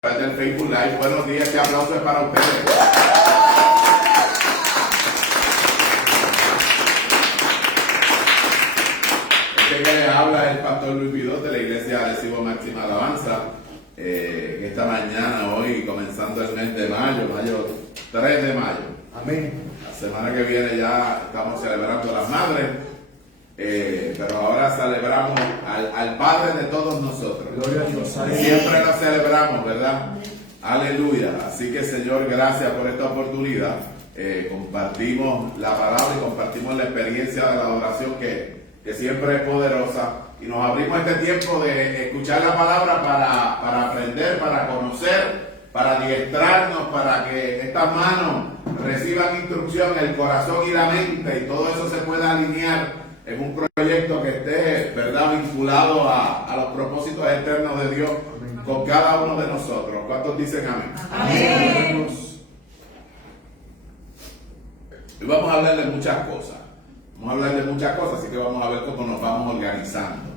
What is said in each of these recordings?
Del Facebook Live. Buenos días, este aplauso es para ustedes. Este que les habla es el pastor Luis Vidot de la iglesia Arecibo Máxima Alabanza. Esta mañana, hoy, comenzando el mes de mayo, 3 de mayo. Amén. La semana que viene ya estamos celebrando las madres. Pero ahora celebramos al Padre de todos nosotros. Gloria a Dios. Siempre lo celebramos, ¿verdad? Aleluya. Así que, Señor, gracias por esta oportunidad. Compartimos la palabra y compartimos la experiencia de la adoración que siempre es poderosa. Y nos abrimos este tiempo de escuchar la palabra para aprender, para conocer, para adiestrarnos, para que estas manos reciban instrucción, el corazón y la mente, y todo eso se pueda alinear en un proyecto que esté, ¿verdad?, vinculado a los propósitos eternos de Dios con cada uno de nosotros. ¿Cuántos dicen amén? Amén. Hoy vamos a hablar de muchas cosas. Vamos a hablar de muchas cosas, así que vamos a ver cómo nos vamos organizando.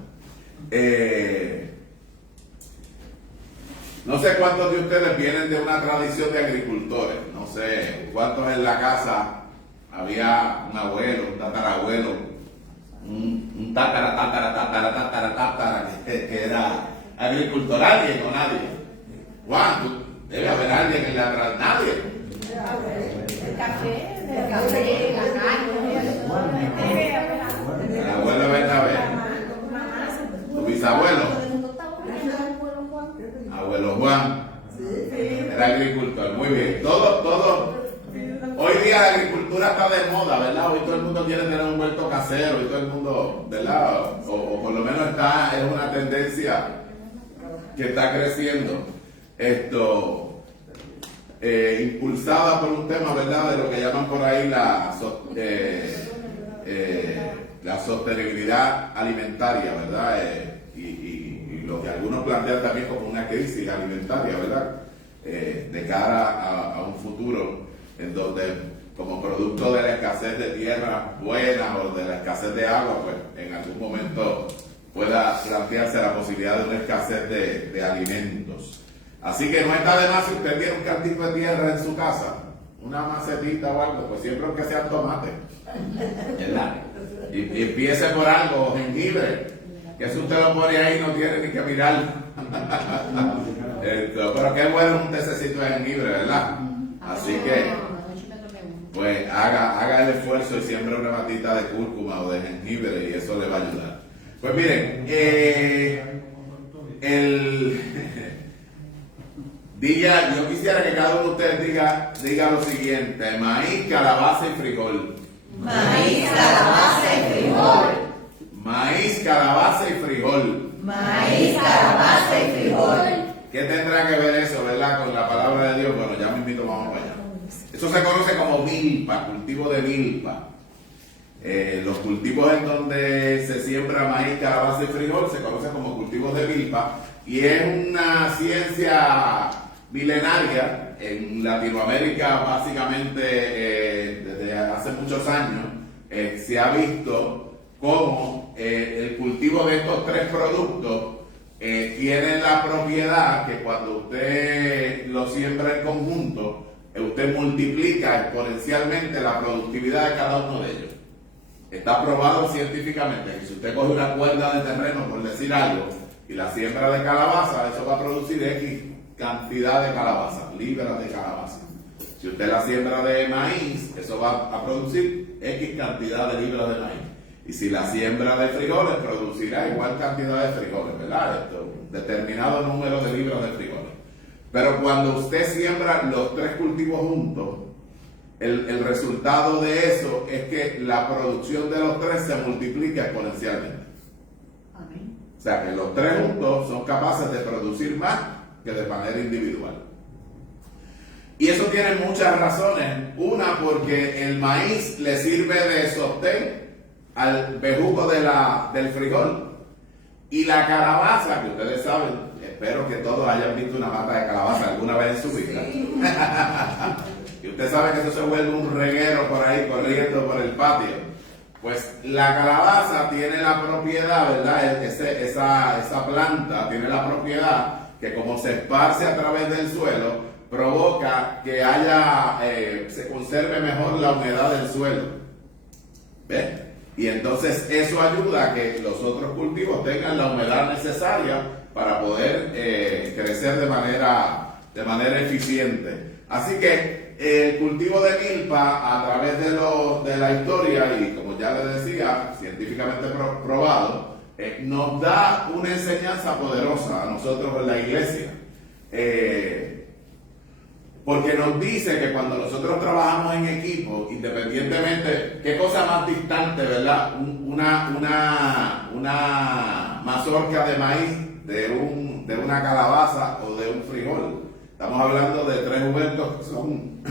No sé cuántos de ustedes vienen de una tradición de agricultores. No sé cuántos en la casa había un abuelo, un tatarabuelo, un tatara que era agricultor. ¿Alguien o nadie? Juan, debe haber alguien en la atrás. ¿Nadie? El café, la carne. El abuelo Bernabé. ¿Tu bisabuelo? Abuelo Juan. Era agricultor. Muy bien. Todo. Hoy día la agricultura está de moda, ¿verdad? Hoy todo el mundo quiere tener un huerto casero y todo el mundo, ¿verdad? O por lo menos es una tendencia que está creciendo. Impulsada por un tema, ¿verdad?, de lo que llaman por ahí la sostenibilidad alimentaria, ¿verdad? Y lo que algunos plantean también como una crisis alimentaria, ¿verdad? De cara a un futuro en donde, como producto de la escasez de tierra buena o de la escasez de agua, pues en algún momento pueda plantearse la posibilidad de una escasez de alimentos. Así que no está de más, si usted tiene un cantito de tierra en su casa, una macetita o algo, pues siempre que sea tomate, ¿verdad? Y empiece por algo, jengibre, que si usted lo pone ahí no tiene ni que mirarlo. Pero qué bueno un tececito de jengibre, ¿verdad? Así que pues haga el esfuerzo y siembre una matita de cúrcuma o de jengibre y eso le va a ayudar. Pues miren, yo quisiera que cada uno de ustedes diga lo siguiente: maíz, calabaza y frijol. Maíz, calabaza y frijol. Maíz, calabaza y frijol. Maíz, calabaza y frijol. ¿Qué tendrá que ver eso, verdad, con la palabra de Dios? Bueno, ya mismito vamos para allá. Eso se conoce como milpa, cultivo de milpa. Los cultivos en donde se siembra maíz, calabaza y frijol se conocen como cultivos de milpa, y es una ciencia milenaria. En Latinoamérica, básicamente, desde hace muchos años, se ha visto cómo el cultivo de estos tres productos tienen la propiedad que cuando usted lo siembra en conjunto, usted multiplica exponencialmente la productividad de cada uno de ellos. Está probado científicamente que si usted coge una cuerda de terreno, por decir algo, y la siembra de calabaza, eso va a producir X cantidad de calabaza, libras de calabaza. Si usted la siembra de maíz, eso va a producir X cantidad de libras de maíz. Y si la siembra de frijoles, producirá igual cantidad de frijoles, ¿verdad? Determinado número de libras de frijoles. Pero cuando usted siembra los tres cultivos juntos, el resultado de eso es que la producción de los tres se multiplica exponencialmente. Amén. O sea que los tres juntos son capaces de producir más que de manera individual. Y eso tiene muchas razones. Una, porque el maíz le sirve de sostén al bejuco del frijol. Y la calabaza, que ustedes saben, espero que todos hayan visto una mata de calabaza alguna vez en su vida. Y usted sabe que eso se vuelve un reguero por ahí corriendo por el patio. Pues la calabaza tiene la propiedad, ¿verdad? Esa planta tiene la propiedad que como se esparce a través del suelo, provoca que se conserve mejor la humedad del suelo. ¿Ves? Y entonces eso ayuda a que los otros cultivos tengan la humedad necesaria para poder crecer de manera eficiente. Así que el cultivo de milpa, a través de la historia, y como ya les decía, científicamente probado, nos da una enseñanza poderosa a nosotros en la iglesia. Porque nos dice que cuando nosotros trabajamos en equipo, independientemente, qué cosa más distante, ¿verdad? Una mazorca de maíz de una calabaza o de un frijol. Estamos hablando de tres huertos que son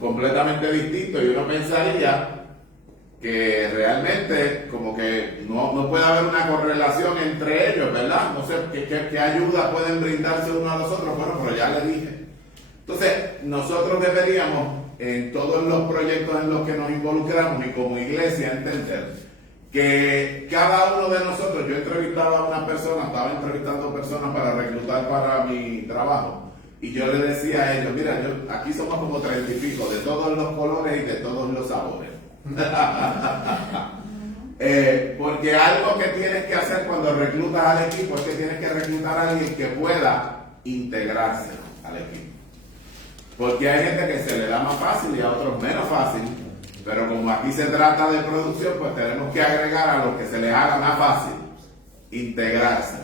completamente distintos, y uno pensaría que realmente como que no puede haber una correlación entre ellos, ¿verdad? No sé qué ayuda pueden brindarse uno a los otros. Bueno, pero ya les dije. Entonces, nosotros deberíamos, en todos los proyectos en los que nos involucramos y como iglesia, entender que cada uno de nosotros, yo entrevistaba a una persona, estaba entrevistando personas para reclutar para mi trabajo, y yo le decía a ellos, mira, aquí somos como 30 y pico, de todos los colores y de todos los sabores. Porque algo que tienes que hacer cuando reclutas al equipo es que tienes que reclutar a alguien que pueda integrarse al equipo. Porque hay gente que se le da más fácil y a otros menos fácil, pero como aquí se trata de producción, pues tenemos que agregar a los que se les haga más fácil integrarse,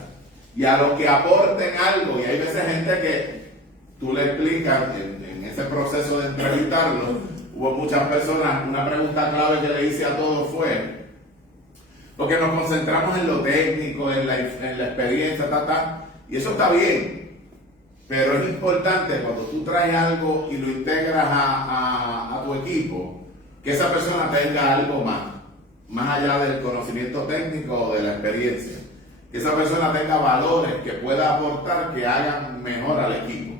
y a los que aporten algo. Y hay veces gente que tú le explicas en ese proceso de entrevistarlo, hubo muchas personas, una pregunta clave que le hice a todos fue, porque nos concentramos en lo técnico, en la experiencia, y eso está bien. Pero es importante cuando tú traes algo y lo integras a tu equipo, que esa persona tenga algo más allá del conocimiento técnico o de la experiencia. Que esa persona tenga valores que pueda aportar, que hagan mejor al equipo.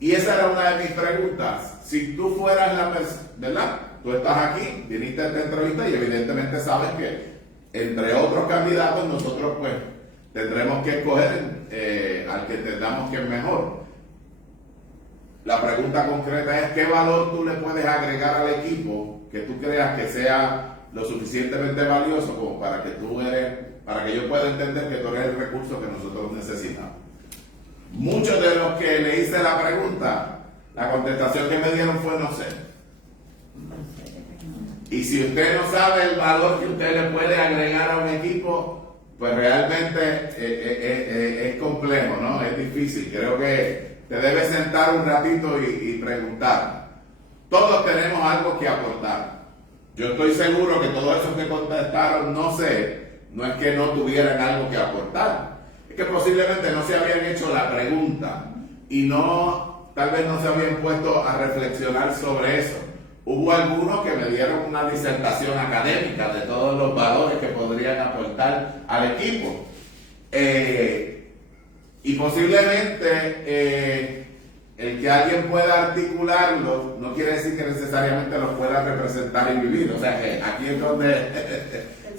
Y esa era una de mis preguntas. Si tú fueras la persona, ¿verdad? Tú estás aquí, viniste a esta entrevista y evidentemente sabes que entre otros candidatos nosotros pues tendremos que escoger al que entendamos que es mejor. La pregunta concreta es: ¿qué valor tú le puedes agregar al equipo que tú creas que sea lo suficientemente valioso como para que yo pueda entender que tú eres el recurso que nosotros necesitamos? Muchos de los que le hice la pregunta, la contestación que me dieron fue no sé. Y si usted no sabe el valor que usted le puede agregar a un equipo, pues realmente es complejo, ¿no? Es difícil. Creo que te debes sentar un ratito y preguntar. Todos tenemos algo que aportar. Yo estoy seguro que todos esos que contestaron no sé, no es que no tuvieran algo que aportar. Es que posiblemente no se habían hecho la pregunta y tal vez no se habían puesto a reflexionar sobre eso. Hubo algunos que me dieron una disertación académica de todos los valores que podrían aportar al equipo. Y posiblemente el que alguien pueda articularlo no quiere decir que necesariamente los pueda representar y vivir. O sea que aquí es donde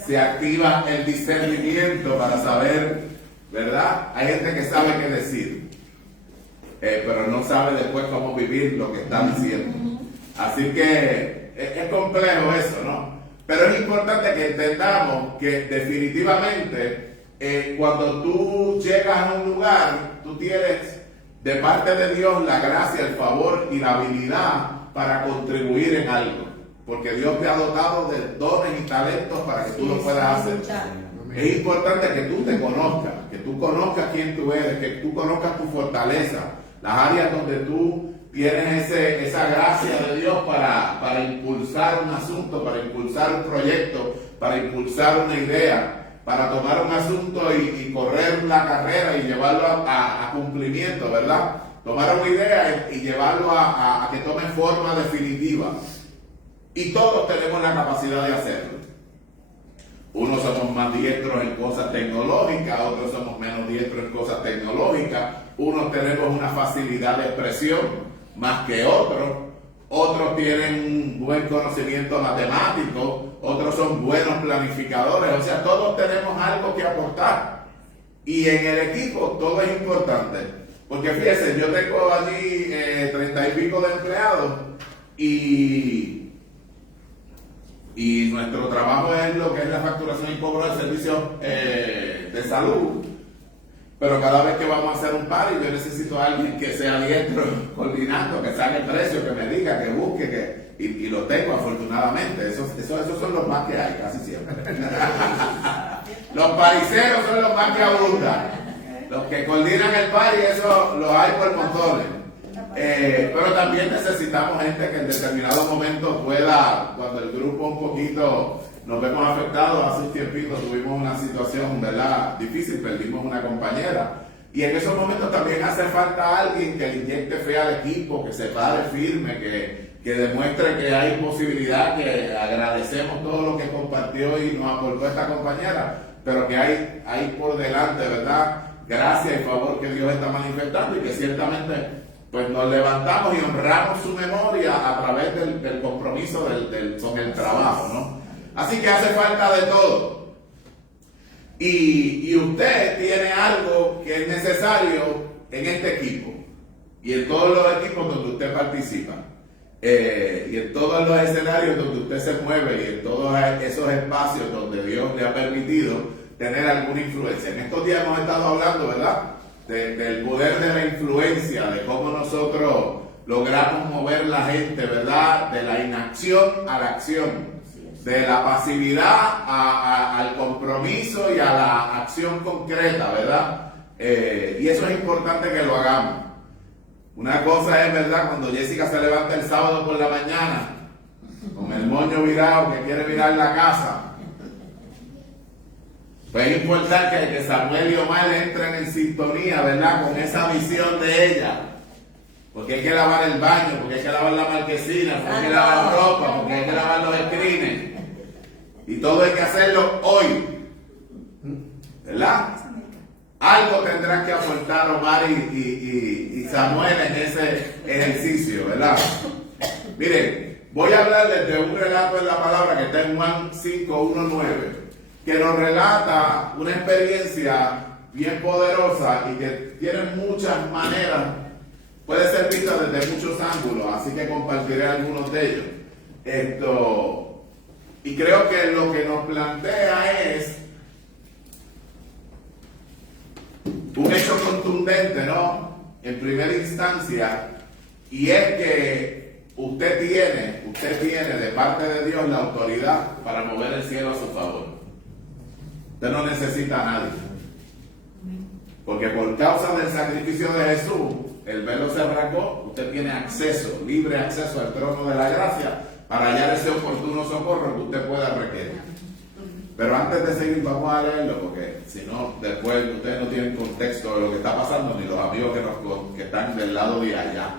se activa el discernimiento para saber, ¿verdad? Hay gente que sabe qué decir, pero no sabe después cómo vivir lo que está diciendo. Así que es complejo eso, ¿no? Pero es importante que entendamos que definitivamente cuando tú llegas a un lugar, tú tienes de parte de Dios la gracia, el favor y la habilidad para contribuir en algo. Porque Dios te ha dotado de dones y talentos para que tú lo puedas hacer. Es importante que tú te conozcas, que tú conozcas quién tú eres, que tú conozcas tu fortaleza, las áreas donde tú tienes esa gracia de Dios para impulsar un asunto, para impulsar un proyecto, para impulsar una idea, para tomar un asunto y correr la carrera y llevarlo a cumplimiento, ¿verdad? Tomar una idea y llevarlo a que tome forma definitiva. Y todos tenemos la capacidad de hacerlo. Unos somos más diestros en cosas tecnológicas, otros somos menos diestros en cosas tecnológicas, unos tenemos una facilidad de expresión más que otros tienen un buen conocimiento matemático, otros son buenos planificadores. O sea, todos tenemos algo que aportar. Y en el equipo todo es importante. Porque fíjense, yo tengo allí 30 y pico de empleados y nuestro trabajo es lo que es la facturación y cobro de servicios de salud. Pero cada vez que vamos a hacer un party, yo necesito a alguien que sea diestro coordinando, que saque el precio, que me diga, que busque, y lo tengo afortunadamente. Esos son los más que hay, casi siempre. Los pariseros son los más que abundan. Los que coordinan el party, eso los hay por montones. Pero también necesitamos gente que en determinados momentos pueda, cuando el grupo un poquito nos vemos afectados. Hace un tiempito tuvimos una situación, ¿verdad?, difícil, perdimos una compañera, y en esos momentos también hace falta alguien que le inyecte fe al equipo, que se pare firme, que demuestre que hay posibilidad, que agradecemos todo lo que compartió y nos aportó esta compañera, pero que hay por delante, ¿verdad?, gracia y favor que Dios está manifestando, y que ciertamente pues nos levantamos y honramos su memoria a través del compromiso con el trabajo, ¿no? Así que hace falta de todo. Y usted tiene algo que es necesario en este equipo y en todos los equipos donde usted participa, y en todos los escenarios donde usted se mueve, y en todos esos espacios donde Dios le ha permitido tener alguna influencia. En estos días hemos estado hablando, ¿verdad?, del poder de la influencia, de cómo nosotros logramos mover la gente, ¿verdad?, de la inacción a la acción, de la pasividad al compromiso y a la acción concreta, ¿verdad? Y eso es importante que lo hagamos. Una cosa es, ¿verdad?, cuando Jessica se levanta el sábado por la mañana con el moño virado, que quiere virar la casa. Pues es importante que Samuel y Omar entren en sintonía, ¿verdad?, con esa visión de ella. Porque hay que lavar el baño, porque hay que lavar la marquesina, porque hay que lavar ropa, porque hay que lavar los screens. Y todo hay que hacerlo hoy, ¿verdad? Algo tendrán que aportar Omar y Samuel en ese ejercicio, ¿verdad? Miren, voy a hablarles de un relato en la palabra que está en Juan 5:1-9, que nos relata una experiencia bien poderosa y que tiene muchas maneras, puede ser vista desde muchos ángulos, así que compartiré algunos de ellos. Y creo que lo que nos plantea es un hecho contundente, ¿no?, en primera instancia, y es que usted tiene de parte de Dios la autoridad para mover el cielo a su favor. Usted no necesita a nadie, porque por causa del sacrificio de Jesús, el velo se arrancó. Usted tiene acceso, libre acceso al trono de la gracia para hallar ese oportuno socorro que usted pueda requerir. Pero antes de seguir, vamos a leerlo, porque si no, después ustedes no tienen contexto de lo que está pasando, ni los amigos que están del lado de allá.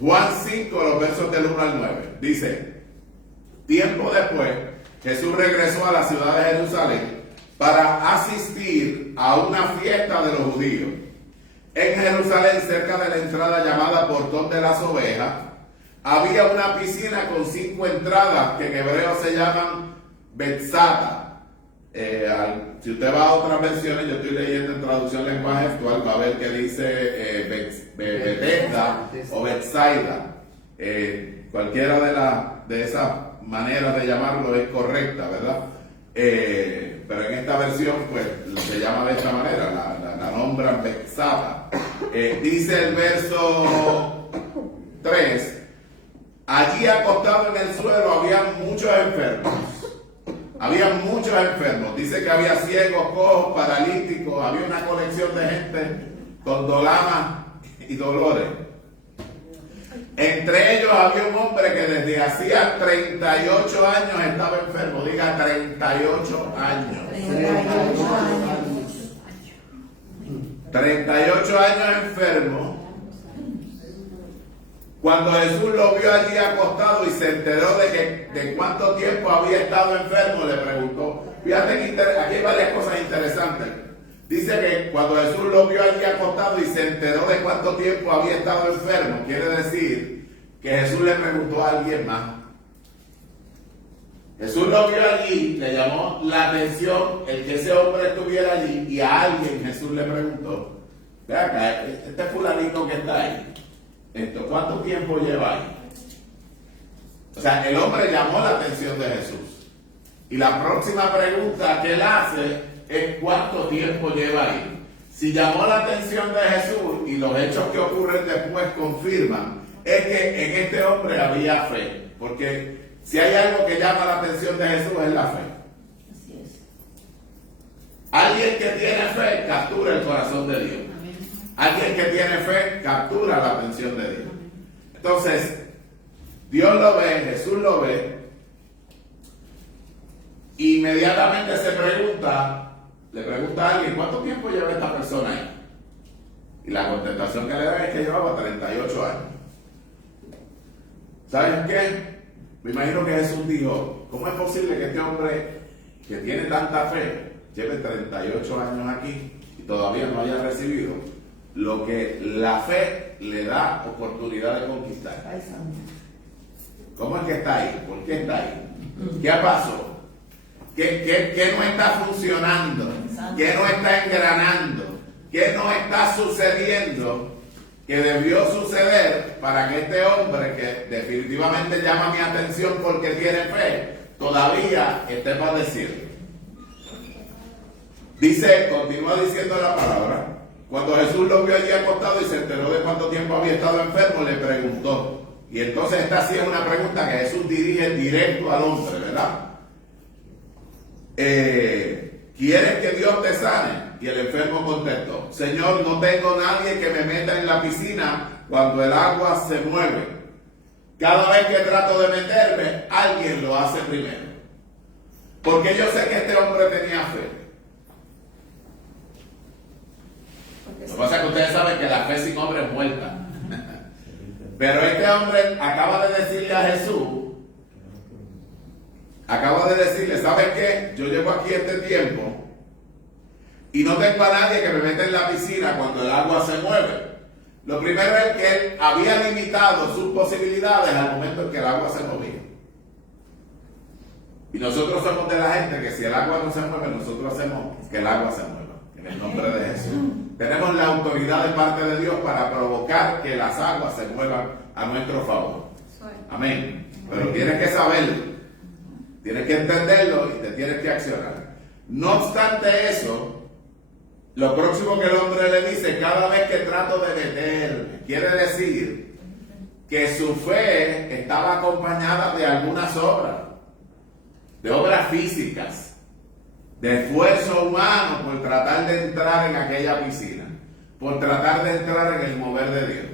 Juan 5, los versos del 1 al 9, dice: tiempo después, Jesús regresó a la ciudad de Jerusalén para asistir a una fiesta de los judíos. En Jerusalén, cerca de la entrada llamada Portón de las Ovejas, había una piscina con 5 entradas que en hebreo se llaman Betzata. Si usted va a otras versiones, yo estoy leyendo en traducción lenguaje actual, va a ver que dice Bethesda o Betsaida. Cualquiera de esas maneras de llamarlo es correcta, ¿verdad? Pero en esta versión pues se llama de esta manera, la nombran Betzata. Dice el verso 3: allí acostado en el suelo había muchos enfermos. Había muchos enfermos. Dice que había ciegos, cojos, paralíticos. Había una colección de gente con dolamas y dolores. Entre ellos había un hombre que desde hacía 38 años estaba enfermo. Diga 38 años. 38 años enfermo. Cuando Jesús lo vio allí acostado y se enteró de cuánto tiempo había estado enfermo, le preguntó. Fíjate que aquí hay varias cosas interesantes. Dice que cuando Jesús lo vio allí acostado y se enteró de cuánto tiempo había estado enfermo, quiere decir que Jesús le preguntó a alguien más. Jesús lo vio allí, le llamó la atención el que ese hombre estuviera allí y a alguien Jesús le preguntó, ve acá, este fulanito que está ahí, ¿cuánto tiempo lleva ahí? O sea, el hombre llamó la atención de Jesús. Y la próxima pregunta que él hace es ¿cuánto tiempo lleva ahí? Si llamó la atención de Jesús y los hechos que ocurren después confirman, es que en este hombre había fe. Porque si hay algo que llama la atención de Jesús es la fe. Así es. Alguien que tiene fe captura el corazón de Dios. Amén. Alguien que tiene fe captura la atención de Dios. Entonces, Dios lo ve, Jesús lo ve, inmediatamente le pregunta a alguien, ¿cuánto tiempo lleva esta persona ahí? Y la contestación que le da es que llevaba 38 años. ¿Saben qué? Me imagino que Jesús dijo, ¿cómo es posible que este hombre que tiene tanta fe lleve 38 años aquí y todavía no haya recibido lo que la fe le da oportunidad de conquistar? ¿Cómo es que está ahí? ¿Por qué está ahí? ¿Qué pasó? ¿Qué no está funcionando? ¿Qué no está engranando? ¿Qué no está sucediendo que debió suceder para que este hombre, que definitivamente llama mi atención porque tiene fe, todavía esté padeciendo? Dice, continúa diciendo la palabra, cuando Jesús lo vio allí acostado y se enteró de cuánto tiempo había estado enfermo, le preguntó. Y entonces esta sí es una pregunta que Jesús dirige directo al hombre, ¿verdad? ¿Quieres que Dios te sane? Y el enfermo contestó, Señor, no tengo nadie que me meta en la piscina cuando el agua se mueve. Cada vez que trato de meterme, alguien lo hace primero. Porque yo sé que este hombre tenía fe. Lo que pasa es que ustedes saben que la fe sin obra es muerta. Pero este hombre acaba de decirle a Jesús, ¿sabes qué? Yo llevo aquí este tiempo y no tengo a nadie que me meta en la piscina cuando el agua se mueve. Lo primero es que él había limitado sus posibilidades al momento en que el agua se movía. Y nosotros somos de la gente que si el agua no se mueve, nosotros hacemos que el agua se mueva. En el nombre de Jesús. Tenemos la autoridad de parte de Dios para provocar que las aguas se muevan a nuestro favor. Amén. Pero tienes que saberlo. Tienes que entenderlo y te tienes que accionar. No obstante eso, lo próximo que el hombre le dice, cada vez que trato de meterme, quiere decir que su fe estaba acompañada de algunas obras, de obras físicas, de esfuerzo humano por tratar de entrar en aquella piscina, por tratar de entrar en el mover de Dios,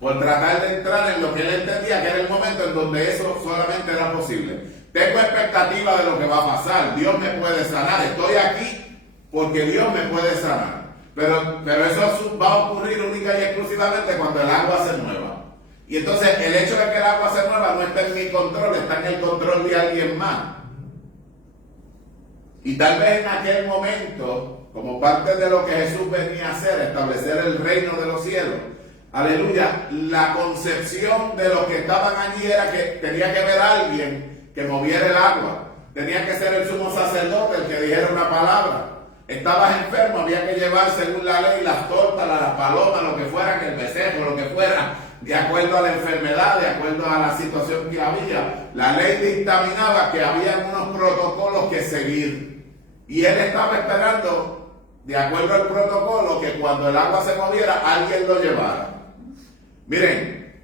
por tratar de entrar en lo que él entendía que era el momento en donde eso solamente era posible. Tengo expectativa de lo que va a pasar, Dios me puede sanar, estoy aquí porque Dios me puede sanar, pero eso va a ocurrir única y exclusivamente cuando el agua se mueva. Y entonces el hecho de que el agua se mueva no está en mi control, está en el control de alguien más. Y tal vez en aquel momento, como parte de lo que Jesús venía a hacer, establecer el reino de los cielos, aleluya, la concepción de los que estaban allí era que tenía que haber alguien que moviera el agua, tenía que ser el sumo sacerdote el que dijera una palabra. Estabas enfermo, había que llevar según la ley las tortas, las palomas, lo que fuera, que el becerro, lo que fuera, de acuerdo a la enfermedad, de acuerdo a la situación que había. La ley dictaminaba que había unos protocolos que seguir. Y él estaba esperando, de acuerdo al protocolo, que cuando el agua se moviera, alguien lo llevara. Miren,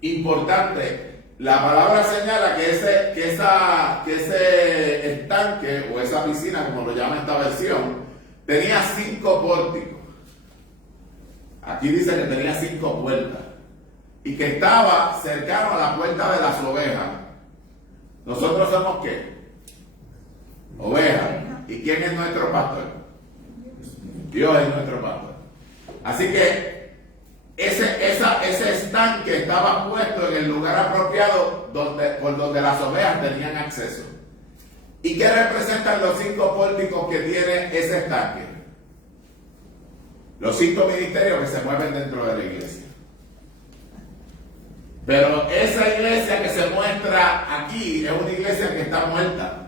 importante, la palabra señala que ese estanque o esa piscina, como lo llama esta versión, tenía 5 pórticos. Aquí dice que tenía 5 puertas y que estaba cercano a la puerta de las ovejas. ¿Nosotros somos qué? Ovejas. ¿Y quién es nuestro pastor? Dios es nuestro pastor. Así que ese estanque estaba puesto en el lugar apropiado por donde las ovejas tenían acceso. ¿Y qué representan los 5 pórticos que tiene ese estanque? Los 5 ministerios que se mueven dentro de la iglesia. Pero esa iglesia que se muestra encuentra aquí es una iglesia que está muerta.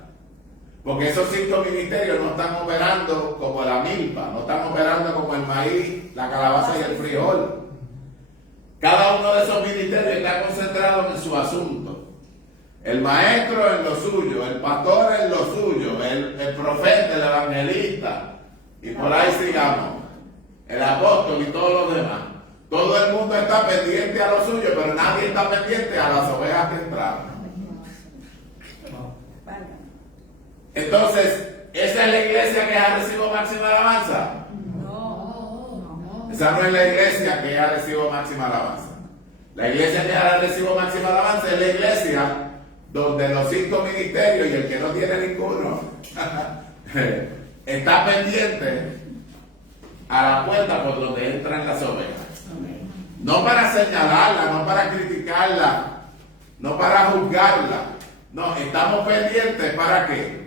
Porque esos 5 ministerios no están operando como la milpa, no están operando como el maíz, la calabaza y el frijol. Cada uno de esos ministerios está concentrado en su asunto. El maestro en lo suyo, el pastor en lo suyo, el profeta, el evangelista, y por ahí sigamos, el apóstol y todos los demás. Todo el mundo está pendiente a lo suyo, pero nadie está pendiente a las ovejas que entraron. Entonces, ¿esa es la iglesia que ha recibido máxima alabanza? No. Esa no es la iglesia que ha recibido máxima alabanza. La iglesia que ha recibido máxima alabanza es la iglesia donde los 5 ministerios y el que no tiene ninguno está pendiente a la puerta por donde entran las ovejas. No para señalarla, no para criticarla, no para juzgarla. No, estamos pendientes ¿para qué?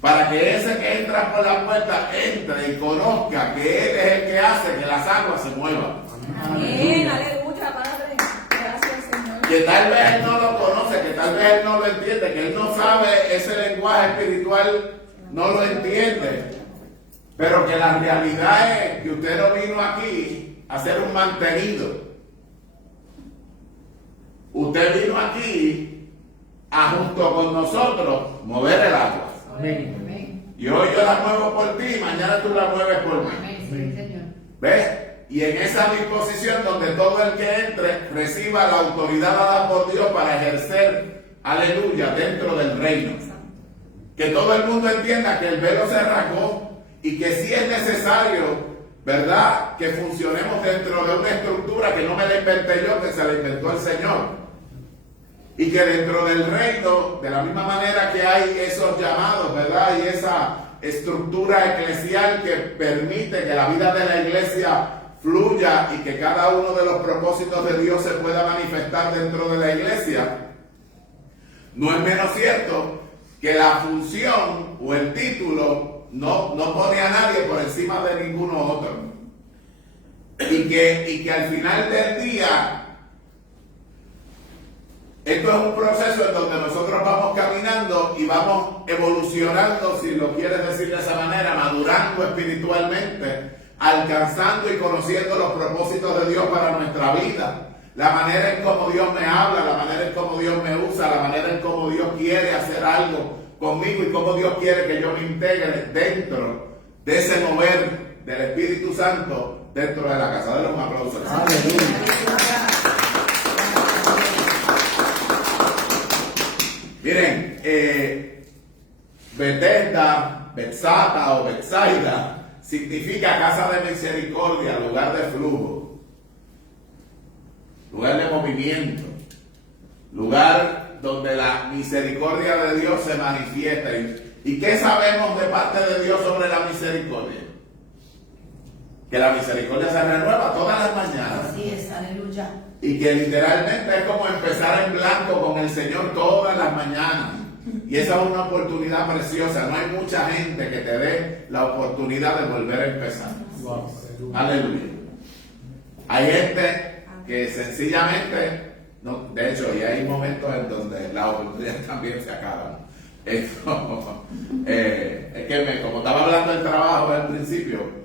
Para que ese que entra por la puerta entre y conozca que Él es el que hace que las aguas se muevan. Amén, aleluya, Padre. Gracias, Señor. Que tal vez Él no lo conoce, que tal vez Él no lo entiende, que Él no sabe ese lenguaje espiritual, no lo entiende. Pero que la realidad es que usted no vino aquí a ser un mantenido. Usted vino aquí a junto con nosotros mover el agua. Amén. Y hoy yo la muevo por ti, mañana tú la mueves por mí. Amén, sí, Señor. ¿Ves? Y en esa disposición donde todo el que entre reciba la autoridad dada por Dios para ejercer, aleluya, dentro del reino. Que todo el mundo entienda que el velo se rasgó y que si es necesario, ¿verdad?, que funcionemos dentro de una estructura que no me la inventé yo, que se la inventó el Señor. Y que dentro del reino, de la misma manera que hay esos llamados, ¿verdad?, y esa estructura eclesial que permite que la vida de la iglesia fluya y que cada uno de los propósitos de Dios se pueda manifestar dentro de la iglesia, no es menos cierto que la función o el título no pone a nadie por encima de ninguno otro. Y que al final del día, esto es un proceso en donde nosotros vamos caminando y vamos evolucionando, si lo quieres decir de esa manera, madurando espiritualmente, alcanzando y conociendo los propósitos de Dios para nuestra vida, la manera en cómo Dios me habla, la manera en cómo Dios me usa, la manera en cómo Dios quiere hacer algo conmigo y cómo Dios quiere que yo me integre dentro de ese mover del Espíritu Santo dentro de la casa. Denle un aplauso. Miren, Bethesda, Bethsata o Betsaida significa casa de misericordia, lugar de flujo, lugar de movimiento, lugar donde la misericordia de Dios se manifiesta. ¿Y qué sabemos de parte de Dios sobre la misericordia? Que la misericordia se renueva todas las mañanas. Así es, aleluya. Y que literalmente es como empezar en blanco con el Señor todas las mañanas. Y esa es una oportunidad preciosa. No hay mucha gente que te dé la oportunidad de volver a empezar. Wow. Aleluya. Hay gente que sencillamente, no, de hecho, y hay momentos en donde las oportunidades también se acaban. Esto, es que como estaba hablando del trabajo al principio,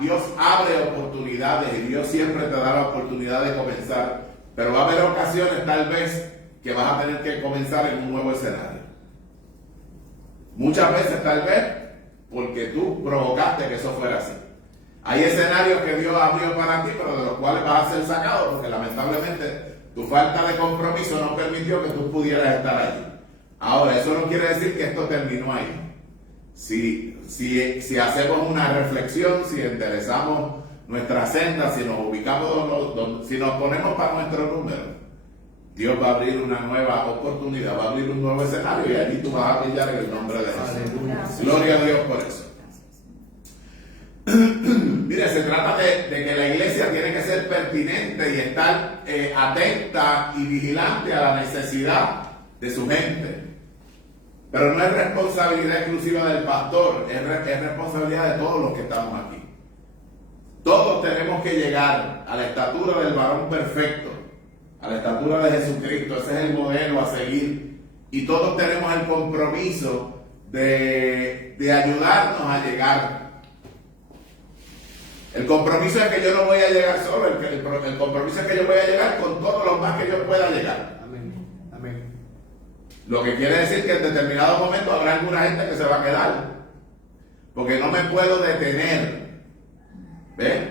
Dios abre oportunidades y Dios siempre te da la oportunidad de comenzar, pero va a haber ocasiones tal vez que vas a tener que comenzar en un nuevo escenario. Muchas veces tal vez porque tú provocaste que eso fuera así. Hay escenarios que Dios abrió para ti, pero de los cuales vas a ser sacado porque lamentablemente tu falta de compromiso no permitió que tú pudieras estar allí. Ahora, eso no quiere decir que esto terminó ahí. Si hacemos una reflexión, si enderezamos nuestra senda, si nos ubicamos, si nos ponemos para nuestro número, Dios va a abrir una nueva oportunidad, va a abrir un nuevo escenario y allí tú vas a brillar en el nombre de Jesús. Gloria a Dios por eso. Mire, se trata de que la iglesia tiene que ser pertinente y estar atenta y vigilante a la necesidad de su gente. Pero no es responsabilidad exclusiva del pastor, es responsabilidad de todos los que estamos aquí. Todos tenemos que llegar a la estatura del varón perfecto, a la estatura de Jesucristo. Ese es el modelo a seguir. Y todos tenemos el compromiso de ayudarnos a llegar. El compromiso es que yo no voy a llegar solo, el compromiso es que yo voy a llegar con todos los más que yo pueda llegar. Amén. Amén. Lo que quiere decir que en determinado momento habrá alguna gente que se va a quedar. Porque no me puedo detener. ¿Ves?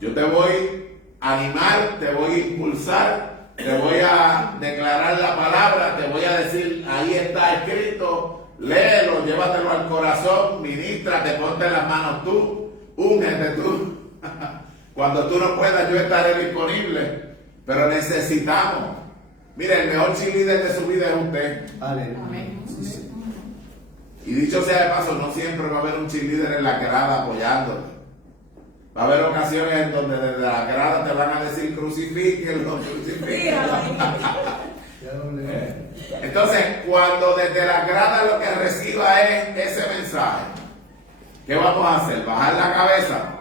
Yo te voy a animar, te voy a impulsar, te voy a declarar la palabra, te voy a decir, ahí está escrito, léelo, llévatelo al corazón, ministrate, ponte las manos tú, úngete tú. Cuando tú no puedas, yo estaré disponible. Pero necesitamos. Mire, el mejor cheerleader de su vida es usted. Amén. Y dicho sea de paso, no siempre va a haber un cheerleader en la grada apoyándote. Va a haber ocasiones en donde desde la grada te van a decir crucifíquenlo, crucifíquenlo. Entonces, cuando desde la grada lo que reciba es ese mensaje, ¿qué vamos a hacer? ¿Bajar la cabeza?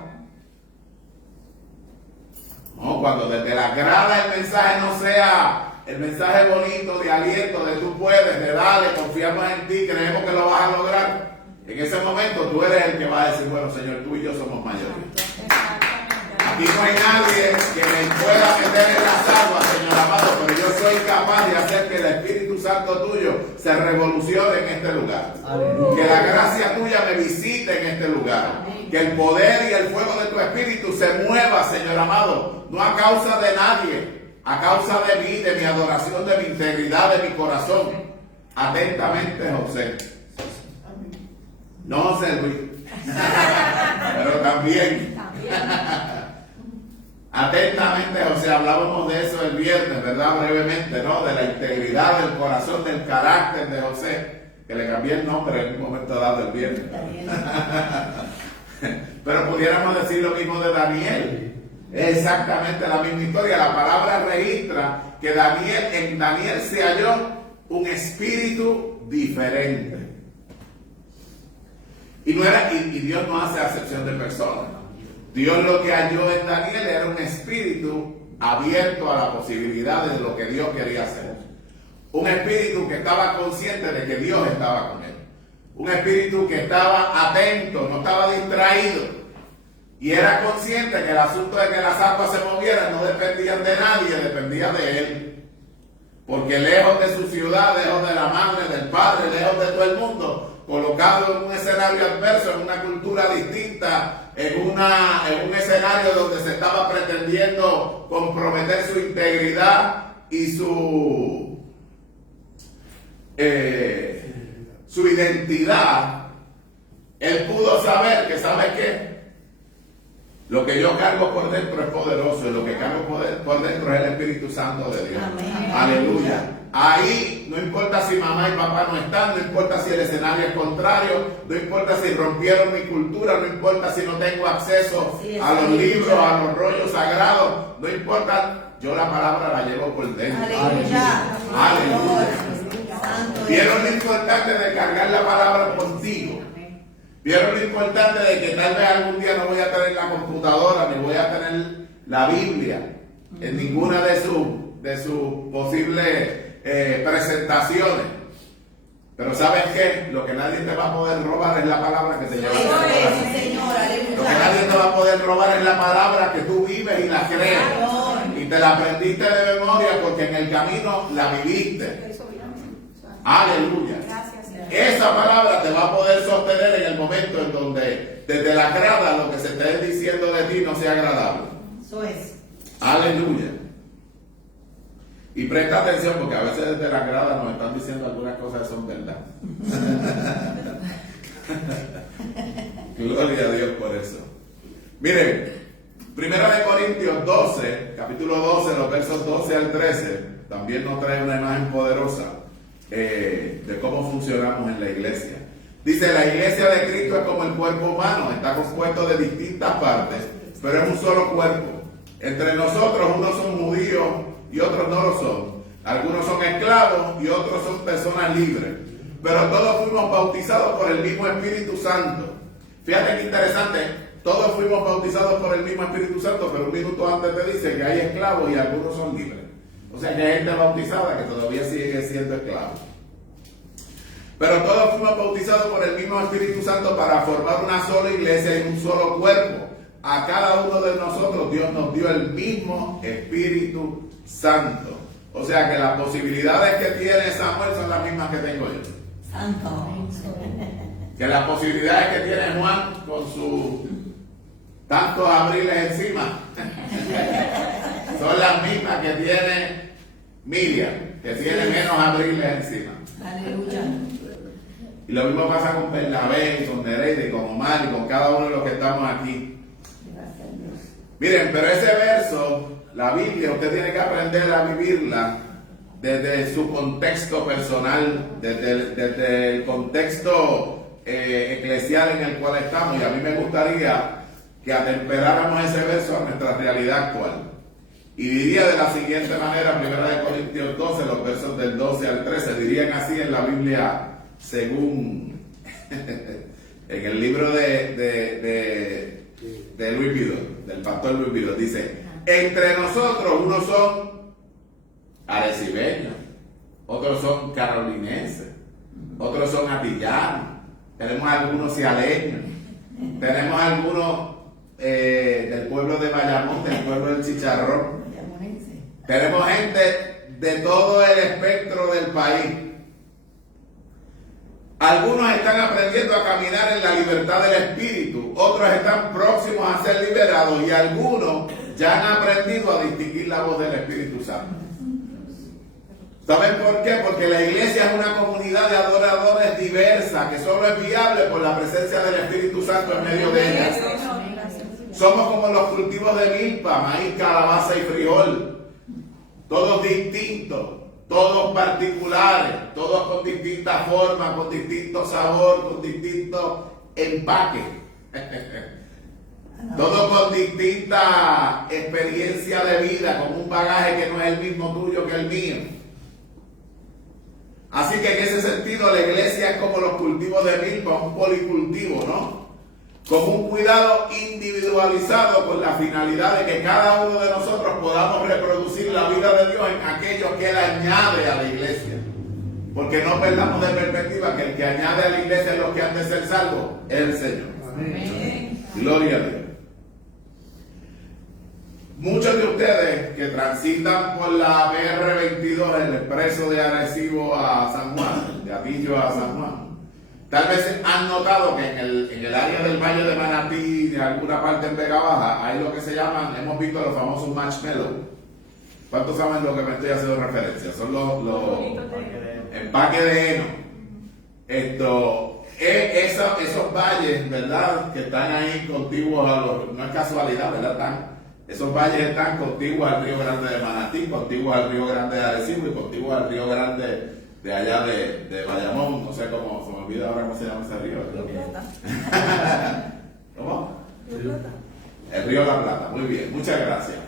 No, cuando desde la grada el mensaje no sea el mensaje bonito de aliento, de tú puedes, de dale, confiamos en ti, creemos que lo vas a lograr. En ese momento tú eres el que va a decir, bueno, Señor, tú y yo somos mayores. Aquí no hay nadie que me pueda meter en las aguas, Señor amado, pero yo soy capaz de hacer que el Espíritu Santo tuyo se revolucione en este lugar. Que la gracia tuya me visite en este lugar. Que el poder y el fuego de tu Espíritu se mueva, Señor amado, no a causa de nadie, a causa de mí, de mi adoración, de mi integridad, de mi corazón. Atentamente, José. No José Luis, pero también. Atentamente, José, hablábamos de eso el viernes, ¿verdad? Brevemente, ¿no? De la integridad del corazón, del carácter de José, que le cambié el nombre en un momento dado el viernes. Pero pudiéramos decir lo mismo de Daniel. Es exactamente la misma historia. La palabra registra que en Daniel se halló un espíritu diferente. Y Dios no hace acepción de personas. Dios lo que halló en Daniel era un espíritu abierto a la posibilidad de lo que Dios quería hacer. Un espíritu que estaba consciente de que Dios estaba con él. Un espíritu que estaba atento, no estaba distraído. Y era consciente que el asunto de que las aguas se movieran no dependían de nadie, dependía de él. Porque lejos de su ciudad, lejos de la madre, del padre, lejos de todo el mundo, colocado en un escenario adverso, en una cultura distinta, en un escenario donde se estaba pretendiendo comprometer su integridad y su identidad, él pudo saber que, ¿sabe qué? Lo que yo cargo por dentro es poderoso y lo que cargo por dentro es el Espíritu Santo de Dios. Amén. Aleluya. Ahí no importa si mamá y papá no están, no importa si el escenario es contrario, no importa si rompieron mi cultura, no importa si no tengo acceso a los libros, a los rollos sagrados, no importa, yo la palabra la llevo por dentro. Aleluya. Aleluya. Santo ¿Vieron lo importante de cargar la palabra contigo? ¿Vieron lo importante de que tal vez algún día no voy a tener la computadora, ni voy a tener la Biblia en ninguna de sus posibles presentaciones? Pero ¿sabes qué? Lo que nadie te va a poder robar es la palabra que te lleva a tu corazón. Señor, aleluya. Lo que nadie te va a poder robar es la palabra que tú vives y la crees. Y te la aprendiste de memoria porque en el camino la viviste. Aleluya. Esa palabra te va a poder sostener en el momento en donde desde la grada lo que se esté diciendo de ti no sea agradable. Eso es. Aleluya. Y presta atención porque a veces desde la grada nos están diciendo algunas cosas que son verdad. Gloria a Dios por eso. Miren, 1 Corintios 12, capítulo 12, los versos 12 al 13, también nos trae una imagen poderosa de cómo funcionamos en la iglesia. Dice, la iglesia de Cristo es como el cuerpo humano, está compuesto de distintas partes, pero es un solo cuerpo. Entre nosotros unos son judíos y otros no lo son. Algunos son esclavos y otros son personas libres. Pero todos fuimos bautizados por el mismo Espíritu Santo. Fíjate qué interesante, todos fuimos bautizados por el mismo Espíritu Santo, pero un minuto antes te dice que hay esclavos y algunos son libres. O sea que hay gente bautizada que todavía sigue siendo esclavo. Pero todos fuimos bautizados por el mismo Espíritu Santo para formar una sola iglesia y un solo cuerpo. A cada uno de nosotros Dios nos dio el mismo Espíritu Santo. O sea que las posibilidades que tiene Samuel son las mismas que tengo yo. Santo. Que las posibilidades que tiene Juan con sus tantos abriles encima son las mismas que tiene Miriam, que tiene menos abriles encima. Aleluya. Y lo mismo pasa con Bernabé, y con Nereida, y con Omar, y con cada uno de los que estamos aquí. Miren, pero ese verso, la Biblia, usted tiene que aprender a vivirla desde su contexto personal, desde el contexto eclesial en el cual estamos. Y a mí me gustaría que atemperáramos ese verso a nuestra realidad actual. Y diría de la siguiente manera, 1 Corintios 12, los versos del 12 al 13, dirían así en la Biblia según en el libro de Luis Vidal, del pastor Luis Vidal, dice: entre nosotros unos son arecibeños, otros son carolinenses, otros son atillanos, tenemos algunos cialeños, tenemos algunos del pueblo de Bayamón, del pueblo del Chicharrón, tenemos gente de todo el espectro del país. Algunos están aprendiendo a caminar en la libertad del Espíritu, otros están próximos a ser liberados y algunos ya han aprendido a distinguir la voz del Espíritu Santo. ¿Saben por qué? Porque la iglesia es una comunidad de adoradores diversa que solo es viable por la presencia del Espíritu Santo en medio de ella. Somos como los cultivos de milpa, maíz, calabaza y frijol, todos distintos, todos particulares, todos con distintas formas, con distinto sabor, con distintos empaques, todos con distinta experiencia de vida, con un bagaje que no es el mismo tuyo que el mío. Así que en ese sentido la iglesia es como los cultivos de milpa, un policultivo, ¿no? Con un cuidado individualizado con la finalidad de que cada uno de nosotros podamos reproducir la vida de Dios en aquello que Él añade a la iglesia. Porque no perdamos de perspectiva que el que añade a la iglesia es los que han de ser salvos, es el Señor. Amén. Gloria a Dios. Muchos de ustedes que transitan por la PR22, el expreso de Arecibo a San Juan, de Atillo a San Juan, tal vez han notado que en el área del Valle de Manatí, de alguna parte en Vega Baja, hay lo que se llaman, hemos visto los famosos marshmallows. ¿Cuántos saben lo que me estoy haciendo referencia? Son los empaques de heno. Esos valles, ¿verdad? Que están ahí contiguos a los, no es casualidad, ¿verdad? Esos valles están contiguos al Río Grande de Manatí, contiguos al Río Grande de Arecibo y contiguos al Río Grande de allá de Bayamón. No sé cómo, se me olvida ahora cómo se llama ese río. ¿Cómo? El Río La Plata. Muy bien, muchas gracias.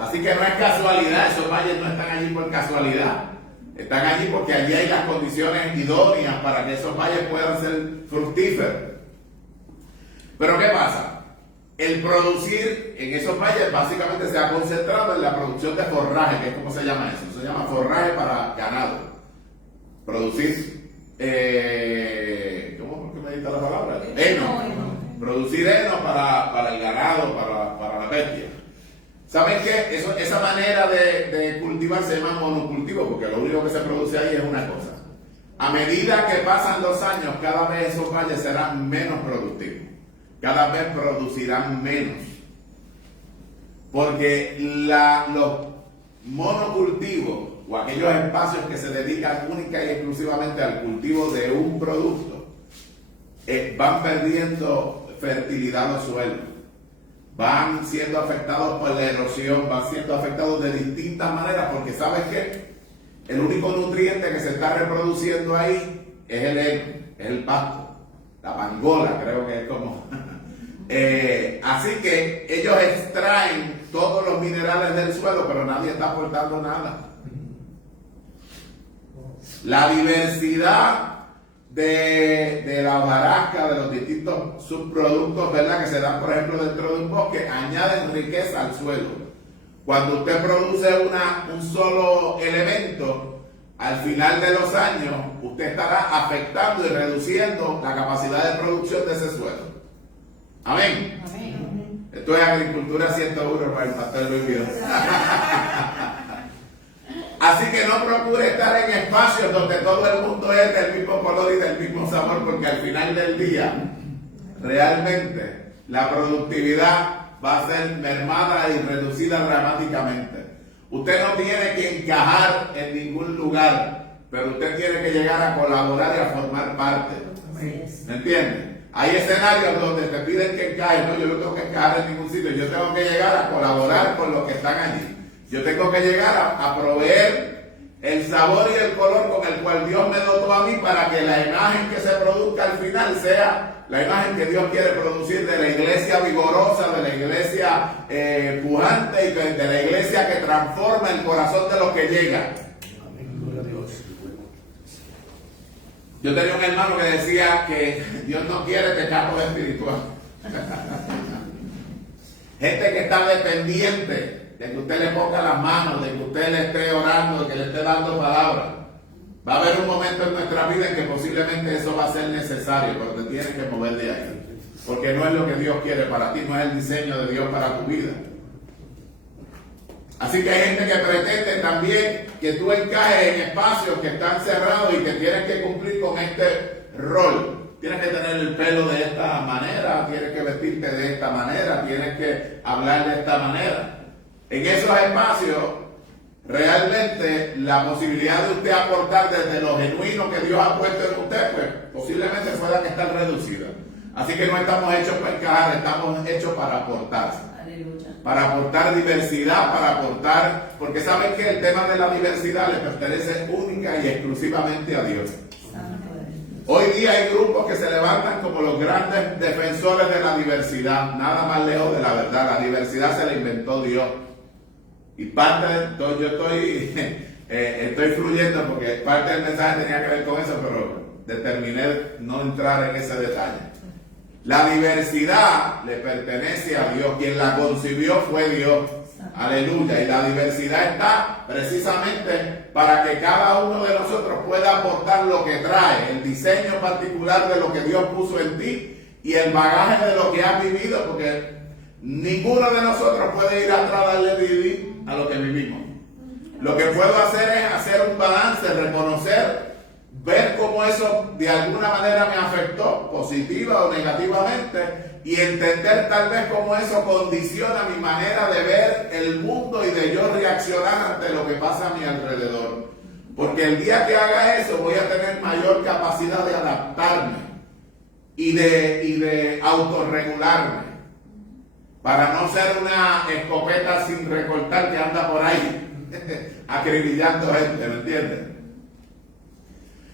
Así que no es casualidad, esos valles no están allí por casualidad. Están allí porque allí hay las condiciones idóneas para que esos valles puedan ser fructíferos. Pero ¿qué pasa? El producir en esos valles básicamente se ha concentrado en la producción de forraje, que es como se llama eso. Se llama forraje para ganado. Producir, ¿cómo que me diste la palabra? Heno. Producir heno para el ganado, para la bestia. ¿Saben qué? Esa manera de cultivar se llama monocultivo, porque lo único que se produce ahí es una cosa. A medida que pasan los años, cada vez esos valles serán menos productivos. Cada vez producirán menos. Porque los monocultivos o aquellos espacios que se dedican única y exclusivamente al cultivo de un producto van perdiendo fertilidad los suelos, van siendo afectados por la erosión, van siendo afectados de distintas maneras, porque ¿sabes qué? El único nutriente que se está reproduciendo ahí es el heno, es el pasto, la pangola, creo que es como... así que ellos extraen todos los minerales del suelo, pero nadie está aportando nada. La diversidad de la hojarasca, de los distintos subproductos, ¿verdad?, que se dan, por ejemplo, dentro de un bosque, añaden riqueza al suelo. Cuando usted produce un solo elemento, al final de los años, usted estará afectando y reduciendo la capacidad de producción de ese suelo. Amén. Amén. Esto es agricultura 101 para el pastor Luis Vidal. Así que no procure estar en espacios donde todo el mundo es del mismo color y del mismo sabor, porque al final del día, realmente, la productividad va a ser mermada y reducida dramáticamente. Usted no tiene que encajar en ningún lugar, pero usted tiene que llegar a colaborar y a formar parte. ¿Me entiende? Hay escenarios donde te piden que encaje, no, yo no tengo que encajar en ningún sitio, yo tengo que llegar a colaborar con los que están allí. Yo tengo que llegar a proveer el sabor y el color con el cual Dios me dotó a mí para que la imagen que se produzca al final sea la imagen que Dios quiere producir de la iglesia vigorosa, de la iglesia pujante y de la iglesia que transforma el corazón de los que llegan. Amén, gloria a Dios. Yo tenía un hermano que decía que Dios no quiere tecatos espirituales. Gente que está dependiente de que usted le ponga las manos, de que usted le esté orando, de que le esté dando palabras. Va a haber un momento en nuestra vida en que posiblemente eso va a ser necesario, pero te tienes que mover de ahí. Porque no es lo que Dios quiere para ti, no es el diseño de Dios para tu vida. Así que hay gente que pretende también que tú encajes en espacios que están cerrados y que tienes que cumplir con este rol. Tienes que tener el pelo de esta manera, tienes que vestirte de esta manera, tienes que hablar de esta manera. En esos espacios, realmente la posibilidad de usted aportar desde lo genuino que Dios ha puesto en usted, pues posiblemente puedan estar reducidas. Así que no estamos hechos para encajar, estamos hechos para aportar. Aleluya. Para aportar diversidad, para aportar, porque saben que el tema de la diversidad le pertenece única y exclusivamente a Dios. Hoy día hay grupos que se levantan como los grandes defensores de la diversidad, nada más lejos de la verdad. La diversidad se la inventó Dios. Y parte de, yo estoy fluyendo porque parte del mensaje tenía que ver con eso, pero determiné no entrar en ese detalle. La diversidad le pertenece a Dios, quien la concibió fue Dios. Aleluya. Y la diversidad está precisamente para que cada uno de nosotros pueda aportar lo que trae, el diseño particular de lo que Dios puso en ti y el bagaje de lo que has vivido, porque ninguno de nosotros puede ir atrás a darle vivir a lo que vivimos. Lo que puedo hacer es hacer un balance, reconocer, ver cómo eso de alguna manera me afectó, positiva o negativamente, y entender tal vez cómo eso condiciona mi manera de ver el mundo y de yo reaccionar ante lo que pasa a mi alrededor. Porque el día que haga eso voy a tener mayor capacidad de adaptarme y de autorregularme, para no ser una escopeta sin recortar que anda por ahí acribillando gente, ¿me entiendes?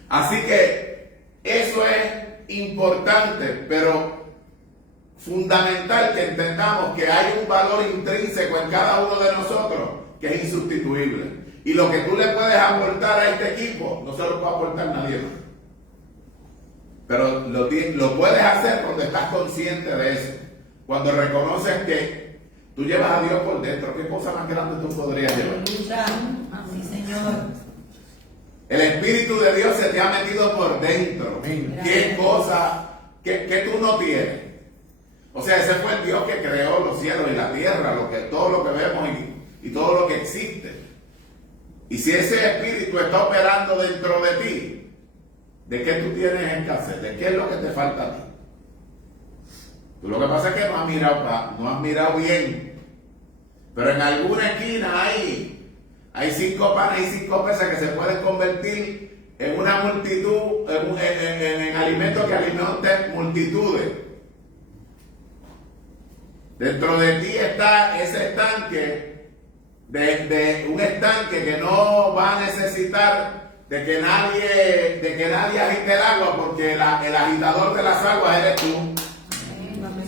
Así que eso es importante, pero fundamental que entendamos que hay un valor intrínseco en cada uno de nosotros que es insustituible. Y lo que tú le puedes aportar a este equipo, no se lo puede aportar nadie más. Pero lo puedes hacer cuando estás consciente de eso. Cuando reconoces que tú llevas a Dios por dentro, ¿qué cosa más grande tú podrías llevar? Aleluya. Sí, Señor. El Espíritu de Dios se te ha metido por dentro. ¿Qué cosa que tú no tienes? O sea, ese fue el Dios que creó los cielos y la tierra, todo lo que vemos y todo lo que existe. Y si ese Espíritu está operando dentro de ti, ¿de qué tú tienes escasez? ¿De qué es lo que te falta a ti? Tú lo que pasa es que no has mirado bien. Pero en alguna esquina hay 5 panes y 5 pesas que se pueden convertir en una multitud, en alimentos que alimenten multitudes. Dentro de ti está ese estanque, de un estanque que no va a necesitar de que nadie agite el agua, porque el agitador de las aguas eres tú.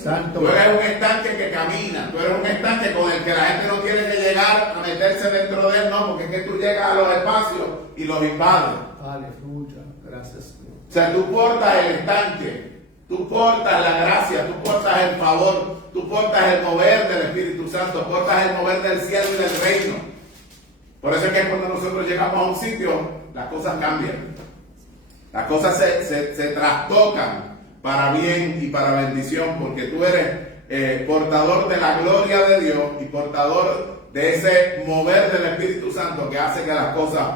Santo. Tú eres un estanque que camina, tú eres un estanque con el que la gente no tiene que llegar a meterse dentro de él, no, porque es que tú llegas a los espacios y los invades. Aleluya. Gracias. O sea, tú portas el estanque. Tú portas la gracia, tú portas el favor, tú portas el mover del Espíritu Santo, portas el mover del cielo y del reino. Por eso es que cuando nosotros llegamos a un sitio, las cosas cambian. Las cosas se trastocan para bien y para bendición, porque tú eres portador de la gloria de Dios y portador de ese mover del Espíritu Santo que hace que las cosas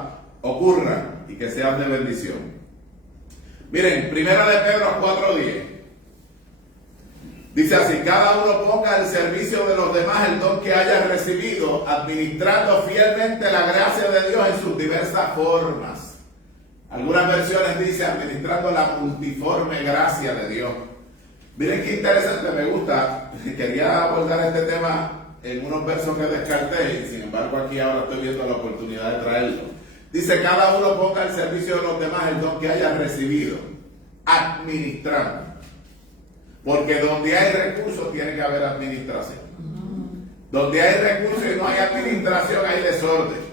ocurran y que sean de bendición. Miren, 1 de Pedro 4:10 dice así: cada uno ponga al servicio de los demás el don que haya recibido, administrando fielmente la gracia de Dios en sus diversas formas. Algunas versiones dice administrando la multiforme gracia de Dios. Miren qué interesante, me gusta. Quería abordar este tema en unos versos que descarté y sin embargo aquí ahora estoy viendo la oportunidad de traerlo. Dice: cada uno ponga al servicio de los demás el don que haya recibido, administrando. Porque donde hay recursos tiene que haber administración. Donde hay recursos y no hay administración hay desorden.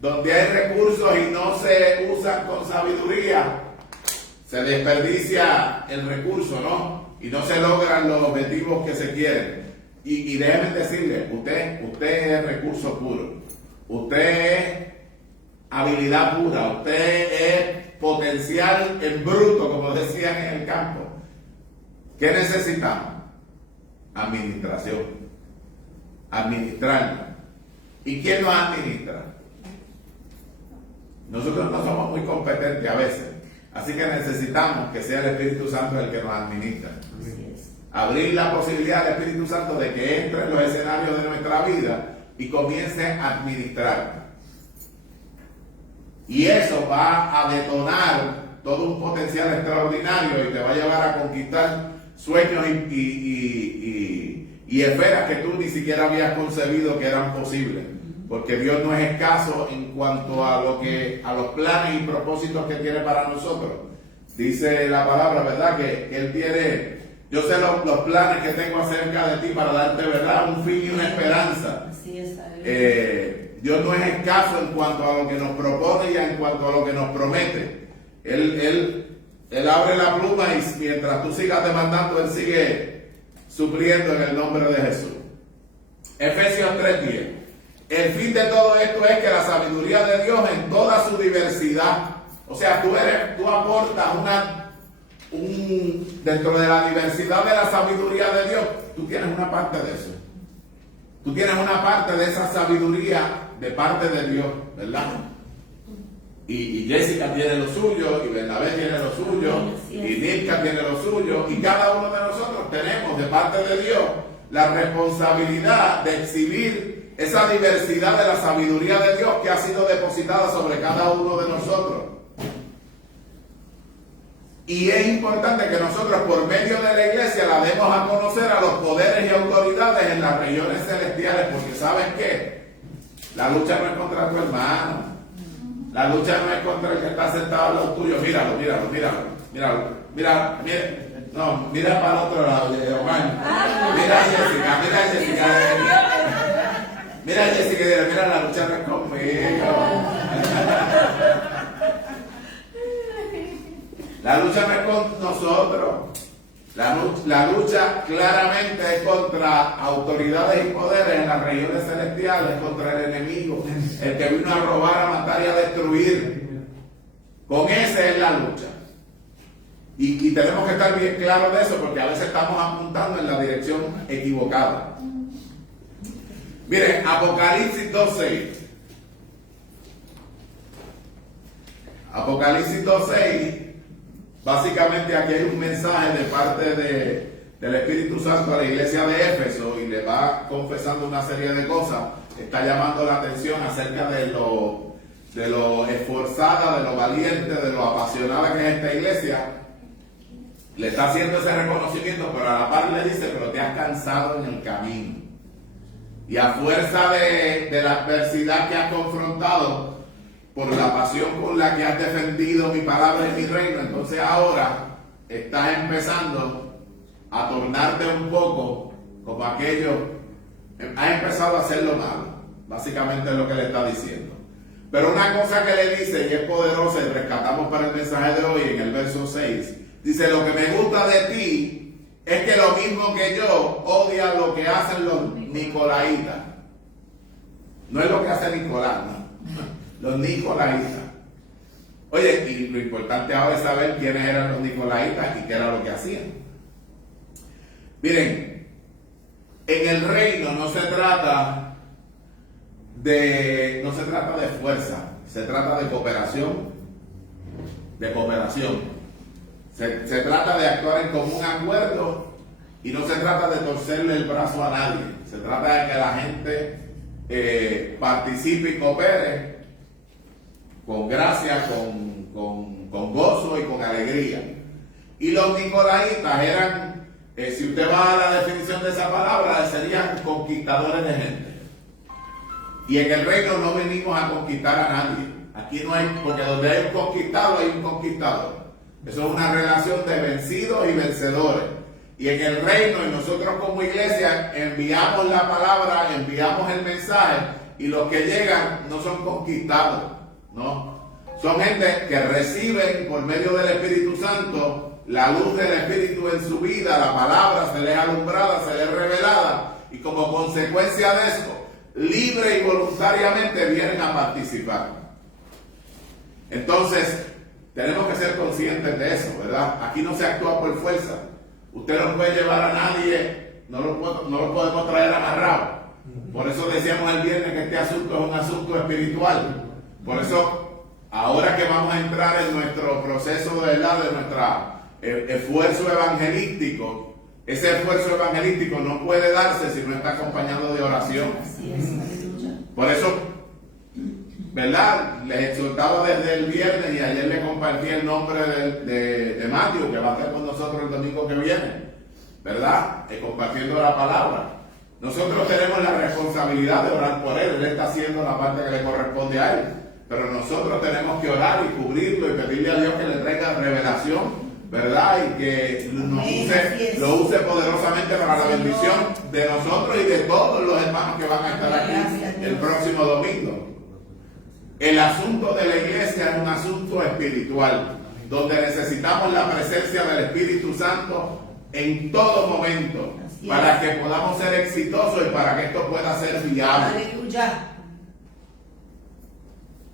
Donde hay recursos y no se usan con sabiduría, se desperdicia el recurso, ¿no? Y no se logran los objetivos que se quieren. Y déjenme decirle, usted es recurso puro. Usted es habilidad pura. Usted es potencial en bruto, como decían en el campo. ¿Qué necesitamos? Administración. Administrarnos. ¿Y quién nos administra? Nosotros no somos muy competentes a veces. Así que necesitamos que sea el Espíritu Santo el que nos administra. Abrir la posibilidad al Espíritu Santo de que entre en los escenarios de nuestra vida y comience a administrar. Y eso va a detonar todo un potencial extraordinario y te va a llevar a conquistar sueños y esferas que tú ni siquiera habías concebido que eran posibles. Porque Dios no es escaso en cuanto a los planes y propósitos que tiene para nosotros. Dice la palabra, ¿verdad? Que Él tiene, yo sé los planes que tengo acerca de ti para darte, ¿verdad? Un fin y una esperanza. Así es. Dios no es escaso en cuanto a lo que nos propone y en cuanto a lo que nos promete. Él abre la pluma y mientras tú sigas demandando, Él sigue supliendo en el nombre de Jesús. Efesios 3:10. El fin de todo esto es que la sabiduría de Dios en toda su diversidad, o sea, tú aportas dentro de la diversidad de la sabiduría de Dios, tú tienes una parte de eso. Tú tienes una parte de esa sabiduría de parte de Dios, ¿verdad? Y Jessica tiene lo suyo, y Bernabé tiene lo suyo, y Nilka tiene lo suyo, y cada uno de nosotros tenemos de parte de Dios la responsabilidad de exhibir esa diversidad de la sabiduría de Dios que ha sido depositada sobre cada uno de nosotros. Y es importante que nosotros por medio de la iglesia la demos a conocer a los poderes y autoridades en las regiones celestiales, porque ¿sabes qué? La lucha no es contra tu hermano. La lucha no es contra el que está sentado al lado tuyo. Míralo. No, mira para el otro lado, Juan. Mira a Jessica. Mira Jessica, mira, la lucha no es conmigo. La lucha no es con nosotros. La lucha claramente es contra autoridades y poderes en las regiones celestiales, contra el enemigo, el que vino a robar, a matar y a destruir. Con ese es la lucha. Y tenemos que estar bien claros de eso, porque a veces estamos apuntando en la dirección equivocada. Miren, Apocalipsis 2:6. Apocalipsis 2:6. Básicamente aquí hay un mensaje de parte del Espíritu Santo a la iglesia de Éfeso y le va confesando una serie de cosas. Está llamando la atención acerca de lo esforzada, de lo valiente, de lo apasionada que es esta iglesia. Le está haciendo ese reconocimiento, pero a la par le dice, pero te has cansado en el camino. Y a fuerza de la adversidad que has confrontado, por la pasión con la que has defendido mi palabra y mi reino, entonces ahora estás empezando a tornarte un poco como aquello, has empezado a hacer lo malo, básicamente es lo que le está diciendo. Pero una cosa que le dice, y es poderosa, y rescatamos para el mensaje de hoy en el verso 6, Dice, lo que me gusta de ti es que lo mismo que yo odia lo que hacen los nicolaitas. No es lo que hace Nicolás, no. Los nicolaitas. Oye, y lo importante ahora es saber quiénes eran los nicolaitas y qué era lo que hacían. Miren, en el reino no se trata de fuerza, se trata de cooperación. Se trata de actuar en común acuerdo y no se trata de torcerle el brazo a nadie. Se trata de que la gente participe y coopere con gracia, con gozo y con alegría. Y los nicolaitas eran, si usted va a la definición de esa palabra, serían conquistadores de gente. Y en el reino no venimos a conquistar a nadie. Aquí no hay, porque donde hay un conquistado hay un conquistador. Eso es una relación de vencidos y vencedores. Y en el reino, y nosotros como iglesia, enviamos la palabra, enviamos el mensaje, y los que llegan no son conquistados, ¿no? Son gente que reciben por medio del Espíritu Santo la luz del Espíritu en su vida, la palabra se les es alumbrada, se les es revelada, y como consecuencia de eso, libre y voluntariamente vienen a participar. Entonces, tenemos que ser conscientes de eso, ¿verdad? Aquí no se actúa por fuerza. Usted no puede llevar a nadie, no lo podemos traer amarrado. Por eso decíamos el viernes que este asunto es un asunto espiritual. Por eso, ahora que vamos a entrar en nuestro proceso de nuestro esfuerzo evangelístico, ese esfuerzo evangelístico no puede darse si no está acompañado de oración. Así es, aleluya. Por eso, ¿verdad? Les exhortaba desde el viernes y ayer le compartí el nombre de Matthew, que va a estar con nosotros el domingo que viene, ¿verdad? Compartiendo la palabra. Nosotros tenemos la responsabilidad de orar por él está haciendo la parte que le corresponde a él, pero nosotros tenemos que orar y cubrirlo y pedirle a Dios que le traiga revelación, ¿verdad? Y que lo use poderosamente para la bendición de nosotros y de todos los hermanos que van a estar aquí el próximo domingo. El asunto de la iglesia es un asunto espiritual, donde necesitamos la presencia del Espíritu Santo en todo momento, para que podamos ser exitosos y para que esto pueda ser viable. Aleluya.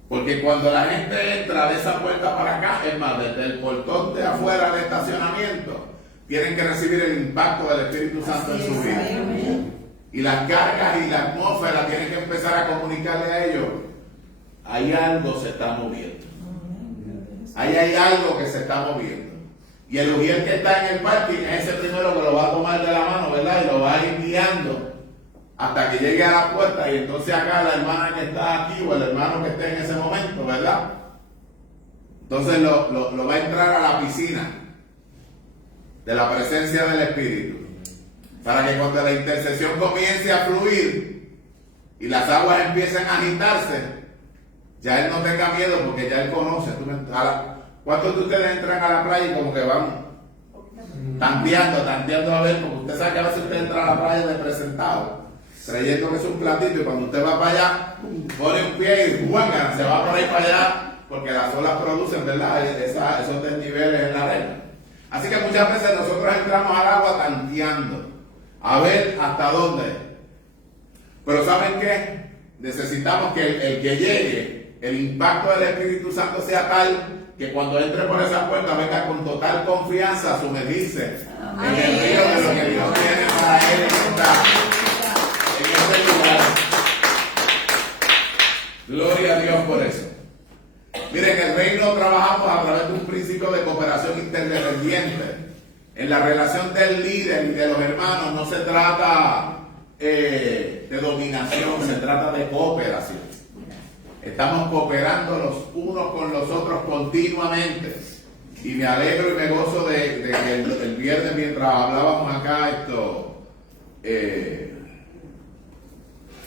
Porque cuando la gente entra de esa puerta para acá, es más, desde el portón de afuera del estacionamiento, tienen que recibir el impacto del Espíritu Santo en su vida. Y las cargas y la atmósfera tienen que empezar a comunicarle a ellos. Hay algo se está moviendo. Ahí hay algo que se está moviendo. Y el ujier que está en el parking es ese primero que lo va a tomar de la mano, ¿verdad? Y lo va a ir guiando hasta que llegue a la puerta. Y entonces acá la hermana que está aquí o el hermano que esté en ese momento, ¿verdad? Entonces lo va a entrar a la piscina de la presencia del Espíritu. Para que cuando la intercesión comience a fluir y las aguas empiecen a agitarse, ya él no tenga miedo porque ya él conoce. ¿Cuántos de ustedes entran a la playa y como que van tanteando a ver? Porque usted sabe que a veces usted entra a la playa de presentado, creyendo que es un platito, y cuando usted va para allá, pone un pie y juega, se va por ahí para allá, porque las olas producen, ¿verdad? Esos desniveles en la arena. Así que muchas veces nosotros entramos al agua tanteando, a ver hasta dónde. Pero ¿saben qué? Necesitamos que el que llegue, el impacto del Espíritu Santo sea tal que cuando entre por esa puerta venga con total confianza a sumergirse en el río de lo que Dios tiene para él en este lugar. Gloria a Dios por eso. Miren, en el reino trabajamos a través de un principio de cooperación interdependiente. En la relación del líder y de los hermanos no se trata de dominación, se trata de cooperación. Estamos cooperando los unos con los otros continuamente. Y me alegro y me gozo de que el viernes, mientras hablábamos acá,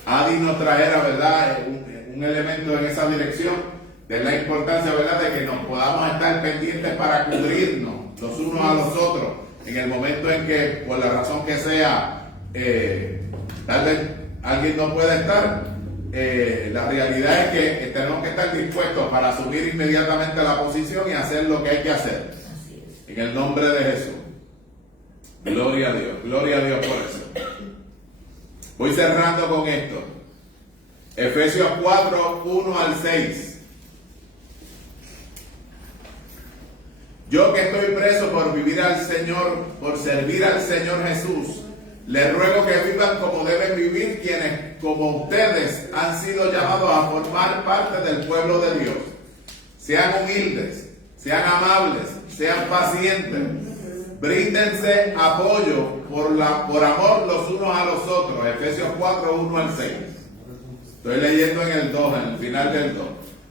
Adi nos trajera, ¿verdad?, un elemento en esa dirección, de la importancia, ¿verdad?, de que nos podamos estar pendientes para cubrirnos los unos a los otros en el momento en que, por la razón que sea, tal vez alguien no pueda estar. La realidad es que tenemos que estar dispuestos para subir inmediatamente a la posición y hacer lo que hay que hacer. En el nombre de Jesús. Gloria a Dios por eso. Voy cerrando con esto. Efesios 4, 1 al 6. Yo que estoy preso por vivir al Señor, por servir al Señor Jesús, les ruego que vivan como deben vivir quienes, como ustedes, han sido llamados a formar parte del pueblo de Dios. Sean humildes, sean amables, sean pacientes, bríndense apoyo por amor los unos a los otros. Efesios 4, 1 al 6. Estoy leyendo en el 2, en el final del 2.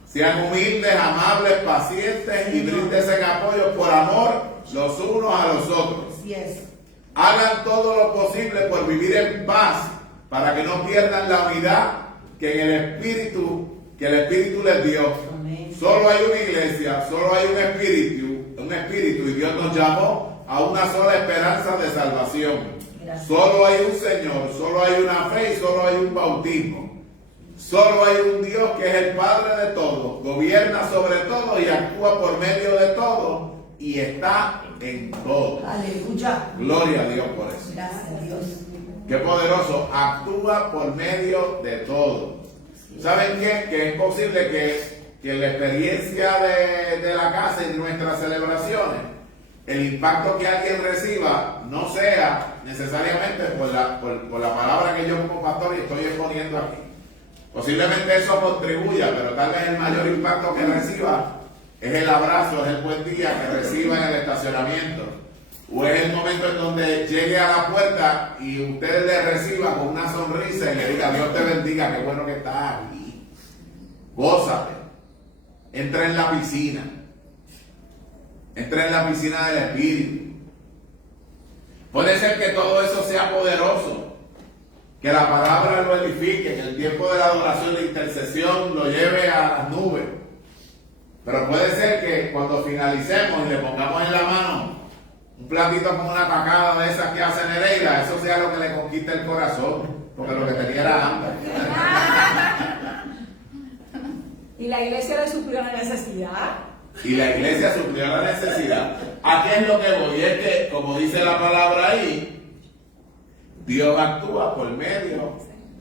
Sean humildes, amables, pacientes y bríndense en apoyo por amor los unos a los otros. Yes. Hagan todo lo posible por vivir en paz, para que no pierdan la unidad que el Espíritu les dio. Amén. Solo hay una iglesia, solo hay un espíritu, y Dios nos llamó a una sola esperanza de salvación. Gracias. Solo hay un Señor, solo hay una fe y solo hay un bautismo. Solo hay un Dios que es el Padre de todos, gobierna sobre todo y actúa por medio de todo y está en todo. Aleluya. Gloria a Dios por eso. Gracias a Dios. Qué poderoso, actúa por medio de todo. ¿Saben qué? Que es posible que la experiencia de la casa y de nuestras celebraciones, el impacto que alguien reciba no sea necesariamente por la palabra que yo como pastor estoy exponiendo aquí. Posiblemente eso contribuya, pero tal vez el mayor impacto que reciba es el abrazo, es el buen día que reciba en el estacionamiento, o es el momento en donde llegue a la puerta y usted le reciba con una sonrisa y le diga: Dios te bendiga, qué bueno que estás aquí, gózate, entra en la piscina del Espíritu. Puede ser que todo eso sea poderoso, que la palabra lo edifique, que el tiempo de la adoración, de intercesión lo lleve a las nubes. Pero puede ser que cuando finalicemos y le pongamos en la mano un platito con una tacada de esas que hace Nereida, eso sea lo que le conquista el corazón, porque lo que tenía era hambre. Y la iglesia le suplió la necesidad. Y la iglesia suplió la necesidad. ¿A qué es lo que voy? Es que, como dice la palabra ahí, Dios actúa por medio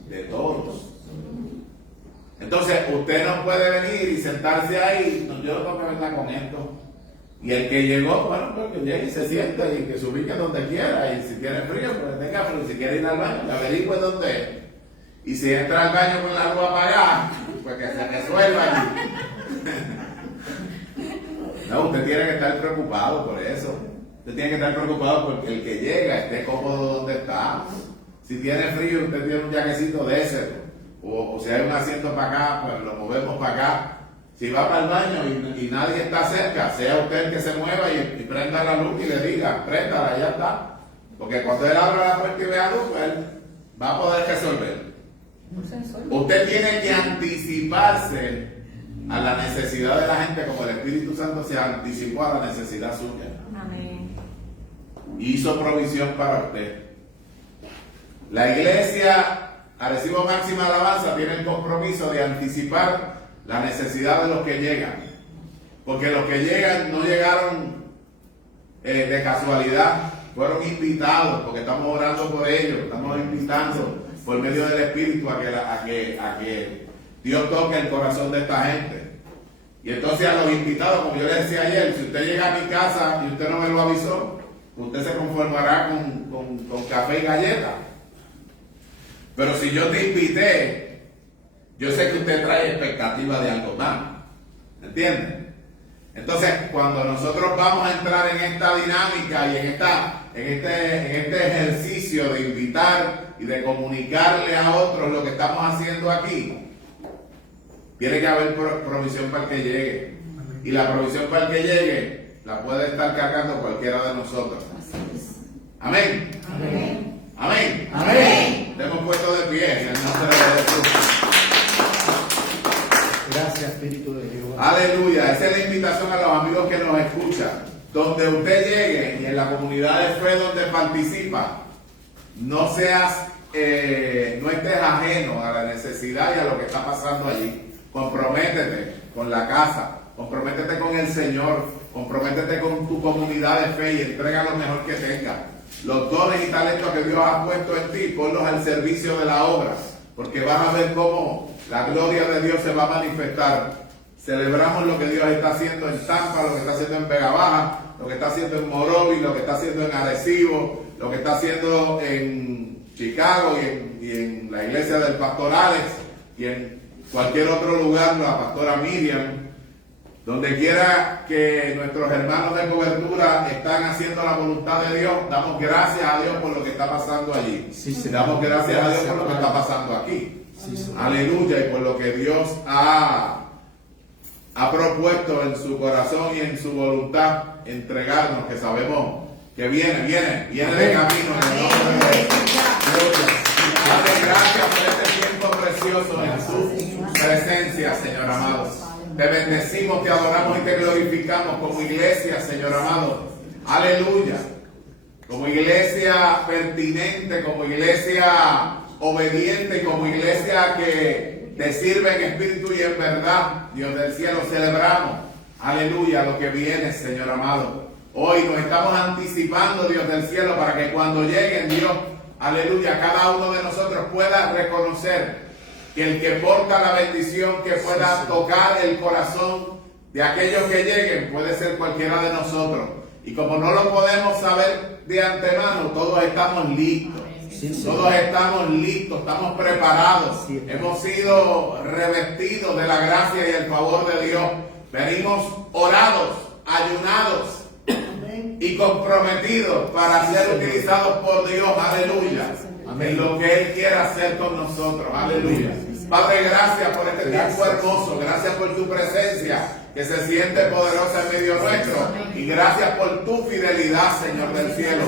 de todos. Entonces, usted no puede venir y sentarse ahí. No, yo no tengo que venir con esto. Y el que llegó, bueno, pues que llegue y se siente y que se ubique donde quiera. Y si tiene frío, pues tenga frío. Si quiere ir al baño, que averigüe dónde es. Y si entra al baño con la luz apagada, pues que se resuelva allí. No, usted tiene que estar preocupado por eso. Usted tiene que estar preocupado porque el que llega esté cómodo donde está. Si tiene frío, usted tiene un jaquecito de ese. O si hay un asiento para acá, pues lo movemos para acá. Si va para el baño y nadie está cerca, sea usted el que se mueva y prenda la luz y le diga: préndala, ya está. Porque cuando él abra la puerta y vea luz, pues él va a poder resolver. Usted tiene que anticiparse a la necesidad de la gente, como el Espíritu Santo se anticipó a la necesidad suya. Amén. Hizo provisión para usted. La iglesia Arecibo Máxima Alabanza tiene el compromiso de anticipar la necesidad de los que llegan, porque los que llegan no llegaron de casualidad, fueron invitados, porque estamos orando por ellos, estamos invitando por medio del Espíritu a que Dios toque el corazón de esta gente. Y entonces a los invitados, como yo les decía ayer, si usted llega a mi casa y usted no me lo avisó, usted se conformará con café y galletas. Pero si yo te invité, yo sé que usted trae expectativa de algo más. ¿Entienden? Entonces, cuando nosotros vamos a entrar en esta dinámica y en este ejercicio de invitar y de comunicarle a otros lo que estamos haciendo aquí, tiene que haber provisión para el que llegue. Y la provisión para el que llegue la puede estar cargando cualquiera de nosotros. Amén. Amén. Amén. Amén. Hemos puesto de pie en el nombre de Jesús. Gracias, Espíritu de Dios. Aleluya. Esa es la invitación a los amigos que nos escuchan. Donde usted llegue y en la comunidad de fe donde participa, no estés ajeno a la necesidad y a lo que está pasando allí. Comprométete con la casa, comprométete con el Señor, Comprométete con tu comunidad de fe y entrega lo mejor que tengas. Los dones y talentos que Dios ha puesto en ti, ponlos al servicio de la obra, porque vas a ver cómo la gloria de Dios se va a manifestar. Celebramos lo que Dios está haciendo en Tampa, lo que está haciendo en Vega Baja, lo que está haciendo en Morovis, lo que está haciendo en Arecibo, lo que está haciendo en Chicago y en la iglesia del Pastor Alex y en cualquier otro lugar, la pastora Miriam. Donde quiera que nuestros hermanos de cobertura están haciendo la voluntad de Dios, damos gracias a Dios por lo que está pasando allí. Damos gracias a Dios por lo que está pasando aquí. Aleluya, y por lo que Dios ha propuesto en su corazón y en su voluntad entregarnos, que sabemos que viene de camino en el nombre de Jesús. Dale gracias por este tiempo precioso en su presencia, Señor amado. Te bendecimos, te adoramos y te glorificamos como iglesia, Señor amado. Aleluya. Como iglesia pertinente, como iglesia obediente, como iglesia que te sirve en espíritu y en verdad. Dios del cielo, celebramos, aleluya, lo que viene, Señor amado. Hoy nos estamos anticipando, Dios del cielo, para que cuando lleguen, Dios, aleluya, cada uno de nosotros pueda reconocer que el que porta la bendición, que pueda tocar el corazón de aquellos que lleguen, puede ser cualquiera de nosotros. Y como no lo podemos saber de antemano, todos estamos listos. Todos estamos listos, estamos preparados. Hemos sido revestidos de la gracia y el favor de Dios. Venimos orados, ayunados y comprometidos para ser utilizados por Dios. Aleluya. En lo que Él quiera hacer con nosotros. Aleluya. Padre, gracias por este tiempo hermoso. Gracias por tu presencia que se siente poderosa en medio nuestro. Y gracias por tu fidelidad, Señor del cielo.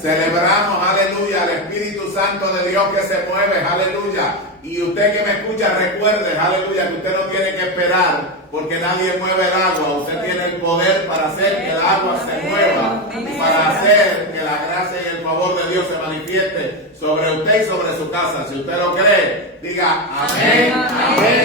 Celebramos, aleluya, al Espíritu Santo de Dios que se mueve, aleluya. Y usted que me escucha, recuerde, aleluya, que usted no tiene que esperar porque nadie mueve el agua. Usted tiene el poder para hacer que el agua se mueva y para hacer que la gracia y el favor de Dios se manifieste sobre usted y sobre su casa. Si usted lo cree, diga amén, amén.